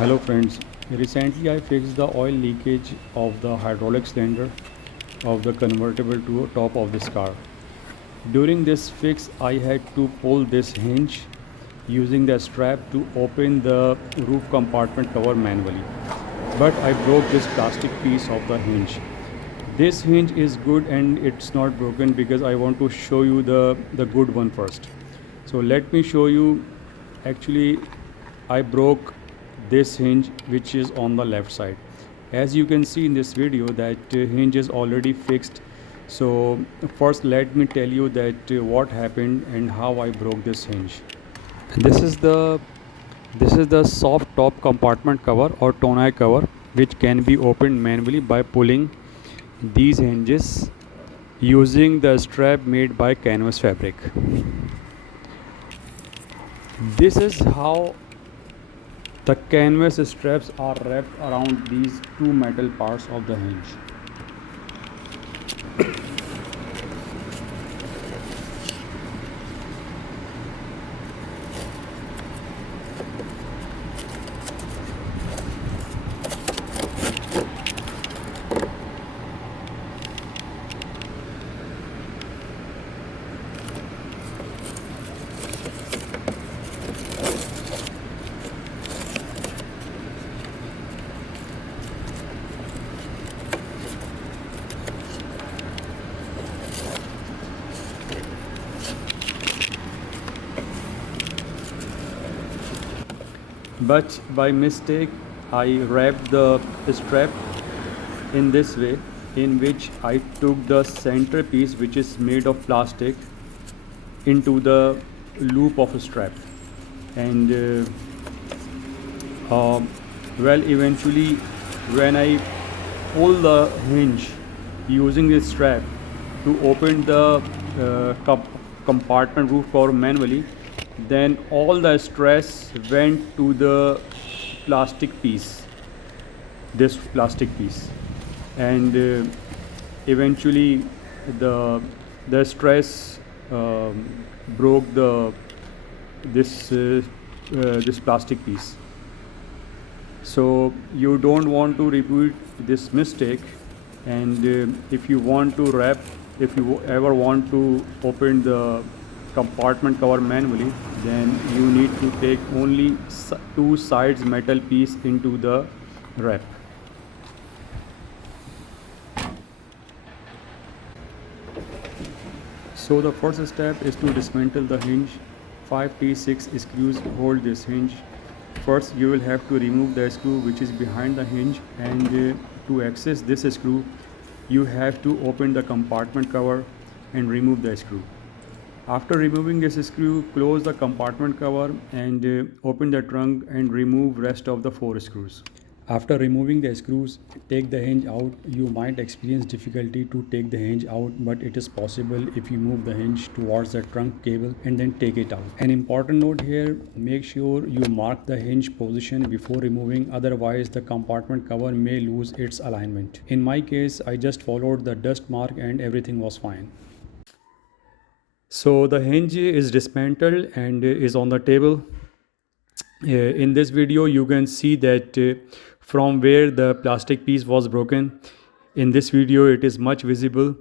Hello friends, recently I fixed the oil leakage of the hydraulic cylinder of the convertible to top of this car. During this fix I had to pull this hinge using the strap to open the roof compartment cover manually. But I broke this plastic piece of the hinge. This hinge is good and it's not broken because I want to show you the good one first. So let me show you. Actually, I broke this hinge which is on the left side. As you can see in this video that hinge is already fixed. So first let me tell you that what happened and how I broke this hinge. This is the soft top compartment cover or tonneau cover which can be opened manually by pulling these hinges using the strap made by canvas fabric. This is how the canvas straps are wrapped around these two metal parts of the hinge. But by mistake I wrapped the strap in this way, in which I took the center piece which is made of plastic into the loop of a strap, and eventually when I pull the hinge using this strap to open the compartment roof cover manually, then all the stress went to the plastic piece, this plastic piece, and eventually the the stress broke this plastic piece. So you don't want to repeat this mistake, and if you want to wrap, if you ever want to open the compartment cover manually, then you need to take only two sides metal piece into the wrap. So the first step is to dismantle the hinge. 5T6 screws hold this hinge. First you will have to remove the screw which is behind the hinge, and to access this screw you have to open the compartment cover and remove the screw. After removing this screw, close the compartment cover and open the trunk and remove rest of the 4 screws. After removing the screws, take the hinge out. You might experience difficulty to take the hinge out, but it is possible if you move the hinge towards the trunk cable and then take it out. An important note here, make sure you mark the hinge position before removing, otherwise the compartment cover may lose its alignment. In my case, I just followed the dust mark and everything was fine. So the hinge is dismantled and is on the table. In this video you can see that from where the plastic piece was broken. In this video it is much visible.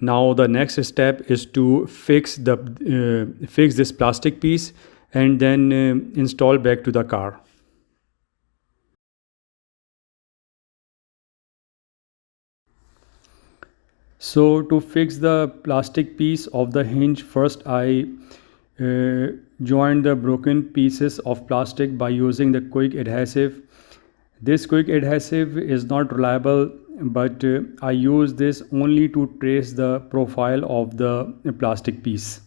Now the next step is to fix this plastic piece and then install back to the car. So to fix the plastic piece of the hinge, first I joined the broken pieces of plastic by using the quick adhesive. This quick adhesive is not reliable, but I use this only to trace the profile of the plastic piece.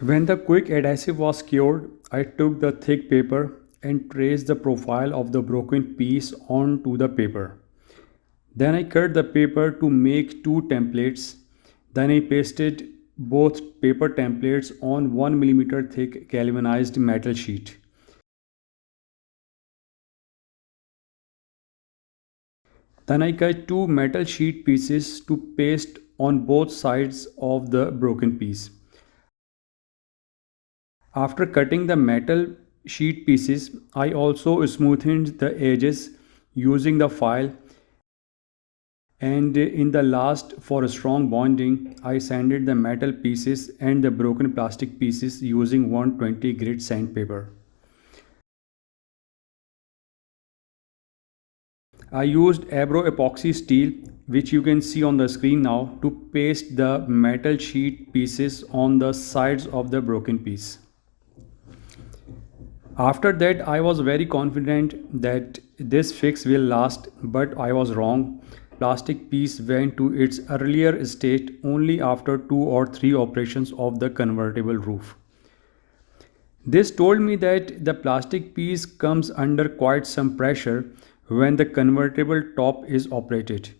When the quick adhesive was cured, I took the thick paper and traced the profile of the broken piece onto the paper. Then I cut the paper to make two templates. Then I pasted both paper templates on 1 millimeter thick galvanized metal sheet. Then I cut two metal sheet pieces to paste on both sides of the broken piece. After cutting the metal sheet pieces, I also smoothed the edges using the file, and in the last, for a strong bonding, I sanded the metal pieces and the broken plastic pieces using 120 grit sandpaper. I used Abro epoxy steel, which you can see on the screen now, to paste the metal sheet pieces on the sides of the broken piece. After that, I was very confident that this fix will last, but I was wrong. Plastic piece went to its earlier state only after 2 or 3 operations of the convertible roof. This told me that the plastic piece comes under quite some pressure when the convertible top is operated.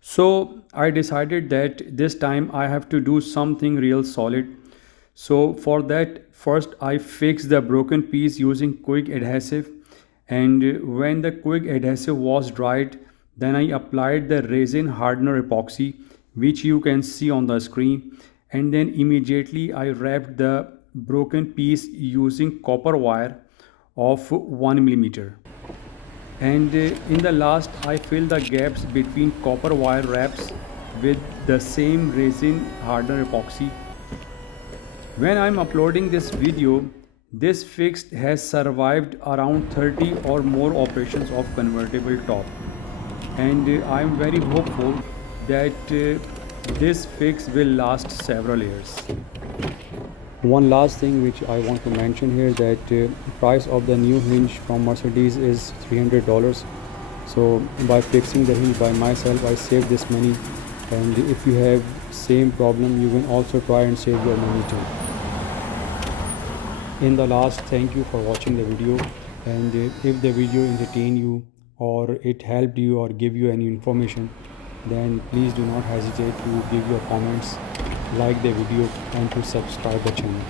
So I decided that this time I have to do something real solid. So for that, first I fixed the broken piece using quick adhesive, and when the quick adhesive was dried, then I applied the resin hardener epoxy, which you can see on the screen, and then immediately I wrapped the broken piece using copper wire of 1 millimeter. And in the last, I fill the gaps between copper wire wraps with the same resin hardener epoxy. When I'm uploading this video, this fix has survived around 30 or more operations of convertible top, and I'm very hopeful that this fix will last several years. One last thing which I want to mention here, that price of the new hinge from Mercedes is $300. So by fixing the hinge by myself, I saved this money, and if you have same problem, you can also try and save your money too. In the last, thank you for watching the video, and if the video entertained you or it helped you or give you any information, then please do not hesitate to give your comments, like the video, and to subscribe the channel.